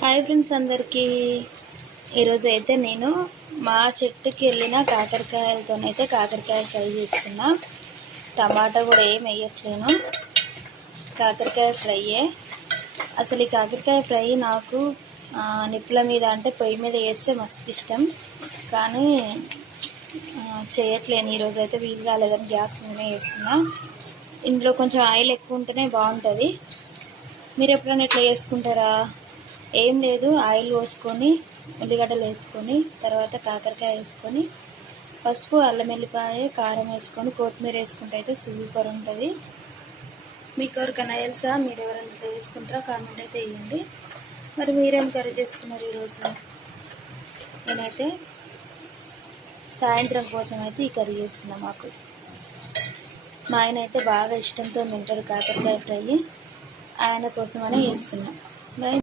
Hi friends అందరికీ. ఈరోజు అయితే నేను మా చెట్టుకి వెళ్ళిన కాకరకాయలతోనైతే కాకరకాయ ఫ్రై చేస్తున్నా. టమాటా కూడా ఏం వేయట్లేను, కాకరకాయ ఫ్రైయే. అసలు ఈ కాకరకాయ ఫ్రై నాకు నిప్పుల మీద అంటే పొయ్యి మీద వేస్తే మస్తు ఇష్టం, కానీ చేయట్లేను. ఈరోజు అయితే వీలు కాలేదని గ్యాస్ మీదనే వేస్తున్నా. ఇందులో కొంచెం ఆయిల్ ఎక్కువ ఉంటేనే బాగుంటుంది. మీరు ఎప్పుడైనా ఇట్లా చేసుకుంటారా? ఏం లేదు, ఆయిల్ పోసుకొని ఉల్లిగడ్డలు వేసుకొని తర్వాత కాకరకాయ వేసుకొని పసుపు అల్లం వెల్లిపాయ కారం వేసుకొని కొత్తిమీర వేసుకుంటే అయితే సూపర్ ఉంటుంది. మీకు ఎవరికైనా తెలుసా? మీరు ఎవరైనా ఇట్లా వేసుకుంటారా? కామెంట్ అయితే వేయండి. మరి మీరేం కర్రీ చేసుకున్నారు ఈరోజు? నేనైతే సాయంత్రం కోసం అయితే ఈ కర్రీ చేస్తున్నా. మా ఆయన అయితే బాగా ఇష్టంతో తింటారు కాకరకాయ ఫ్రై, ఆయన కోసమనే చేస్తున్నా.